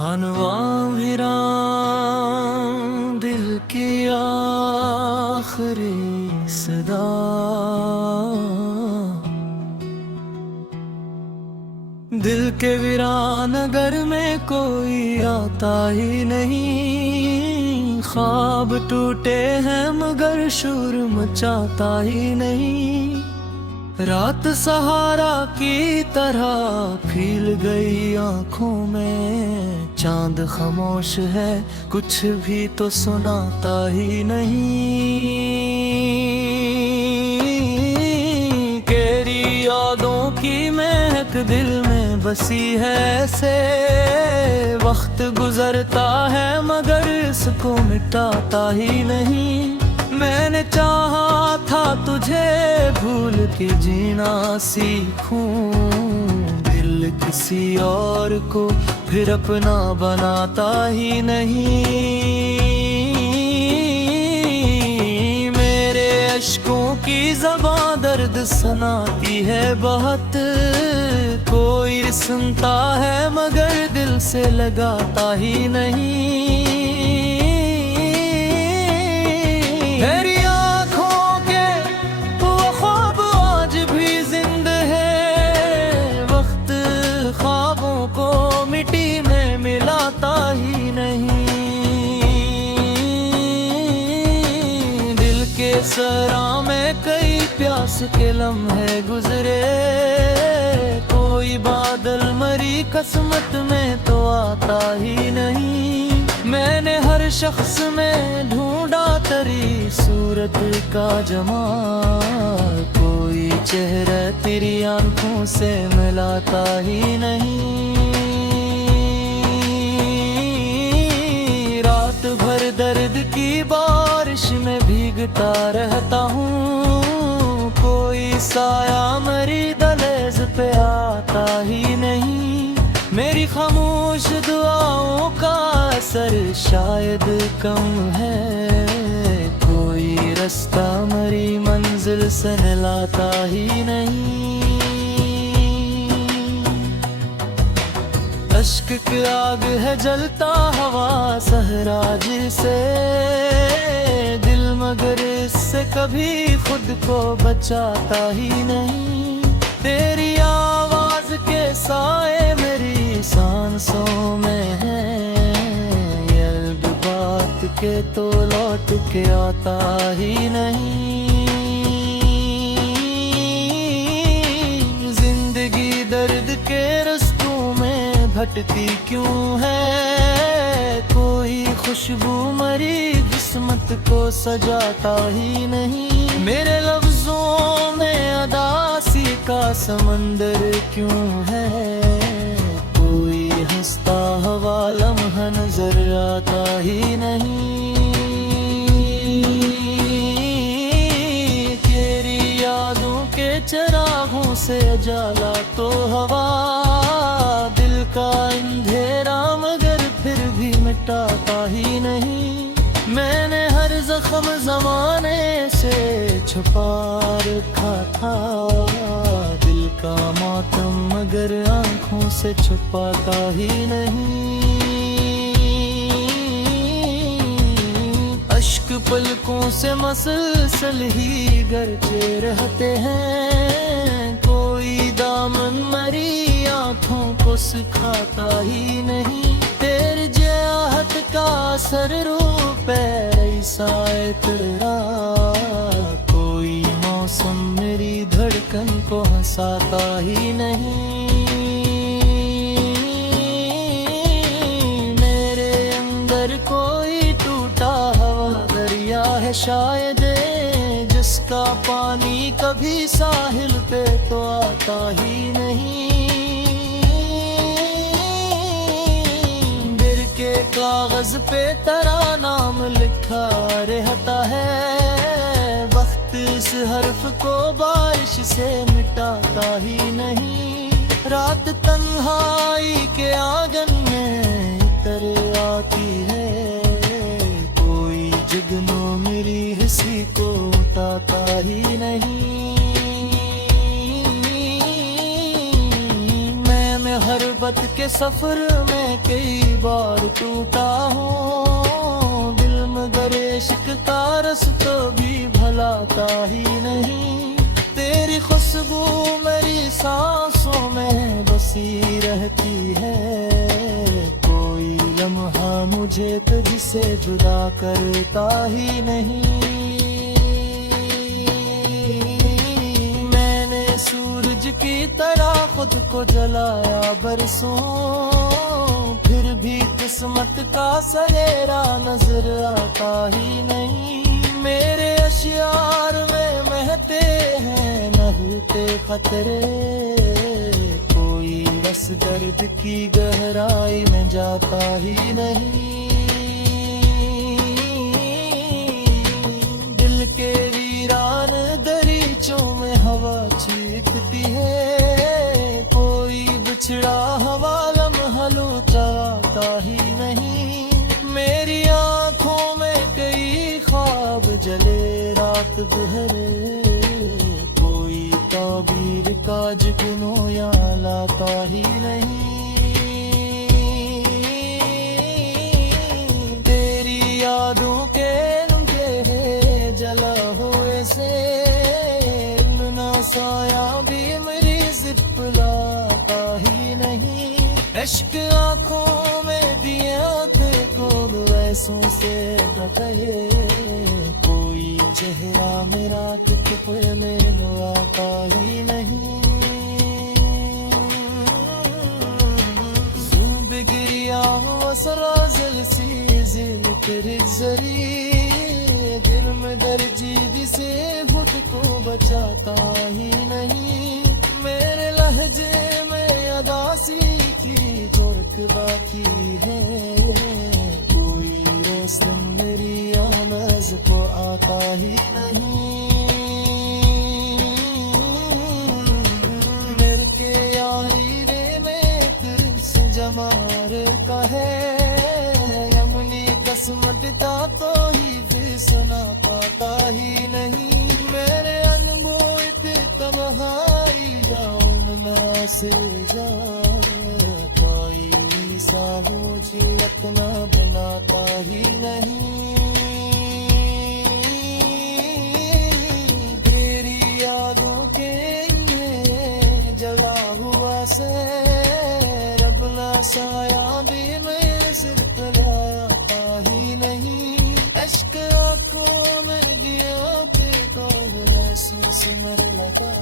हनवा वीरान दिल की आखिरी सदा, दिल के वीरान नगर में कोई आता ही नहीं। ख्वाब टूटे हैं मगर शोर मचाता ही नहीं। रात सहारा की तरह फील गई आंखों में। चांद खामोश है कुछ भी तो सुनाता ही नहीं। तेरी यादों की महक दिल में बसी है ऐसे। वक्त गुजरता है मगर इसको मिटाता ही नहीं। मैंने चाहा था तुझे भूल के जीना सीखूं। दिल किसी और को फिर अपना बनाता ही नहीं। मेरे अश्कों की ज़बां दर्द सुनाती है बहुत। कोई सुनता है मगर दिल से लगाता ही नहीं। तेरी आँखों के वो ख्वाब आज भी जिंदा है। वक्त ख्वाबों को मिट्टी में मिलाता ही नहीं। दिल के सरा में कई प्यास के लम्हे गुजरे। कोई बादल मरी किस्मत में तो आता ही नहीं। मैंने हर शख्स में ढूंढा तेरी सूरत का जमाल। कोई चेहरा तेरी आंखों से मिलाता ही नहीं। रात भर दर्द की बारिश में भीगता रहता हूँ। कोई साया मरी दहलीज पे आता ही नहीं। मेरी खामोश दुआओं का असर शायद कम है। कोई रास्ता मरी मंजिल से मिलाता ही नहीं। अश्क की आग है जलता हवा सहरा जिसे। दिल मगर इससे कभी खुद को बचाता ही नहीं। तेरी आवाज के साए मेरी सांसों में है। ये बात के तो लौट के आता ही नहीं। जिंदगी दर्द के रास्तों में भटकी क्यों है। कोई खुशबू मरी किस्मत को सजाता ही नहीं। मेरे लफ्जों में अदासी का समंदर क्यों है। कोई हंसता हवा लम्हा नजर आता ही नहीं। तेरी यादों के चिरागों से जाला तो हवा। दिल का अंधेरा मगर फिर भी मिटाता ही नहीं। मैंने हर जख्म जमाने से छुपा रखा था। दिल का मातम मगर आंखों से छुपाता ही नहीं। अश्क पलकों से मसलसल ही गरजे रहते हैं। कोई दामन मरी आंखों को सिखाता ही नहीं। तेरी चाहत का असर रूप ऐसा तेरा। कोई मौसम मेरी धड़कन को हंसाता ही नहीं। मेरे अंदर कोई टूटा हवा दरिया है शायद। जिसका पानी कभी साहिल पे तो आता ही नहीं। कागज पे तेरा नाम लिखा रहता है। वक्त इस हर्फ को बारिश से मिटाता ही नहीं। रात तन्हाई के आंगन में इतर आती है। कोई जगनों मेरी हंसी को उठाता ही नहीं। मैं हर मोहब्बत के सफर में कई बार टूटा हूँ। दिल मगर इश्क का रस तो भी भलाता ही नहीं। तेरी खुशबू मेरी सांसों में बसी रहती है। कोई लम्हा मुझे तुझसे जुदा करता ही नहीं। मैंने सूरज की तरह खुद को जलाया बरसों, फिर भी किस्मत का सहेरा नजर आता ही नहीं। मेरे अशियार में महते हैं नहते खतरे, कोई रस दर्द की गहराई में जाता ही नहीं। दिल के वीरान दरीचों में हवा चीखती है। कोई बिछड़ा हवा लम्हा लुटाता ही नहीं। मेरी आंखों में कई ख्वाब जले रात गुहरे, कोई ताबीर का जुगनू या लाता ही नहीं। तेरी यादों के अंधेरे जला हुए से लुना साया भी मेरी जिप लाता ही नहीं। इश्क आंखों में दिया देखो ऐसों से न कहे, कोई चेहरा मेरा कितने में आता ही नहीं। बिगड़िया सराजल सी जिक्र जरी, दिल में दर्जी जिसे खुद को बचाता ही नहीं। मेरे लहजे में अदासी की जोरक बाकी है, कोई रोशन मेरी आवाज़ को आता ही नहीं। मेरे के यारी रे में तिरस जमार का है, यमुनी किस्मत ता तो ही फिर सुना पाता ही नहीं। मेरे अनमोल तमहाई जाऊं ना से जा, कोई सा मुझे अपना बनाता ही नहीं। तेरी यादों के लिए जला हुआ से रब ना साया भी मेरे सिर पर आता ही नहीं। इश्क आंखों में दिया देखो महसूस मर लगा।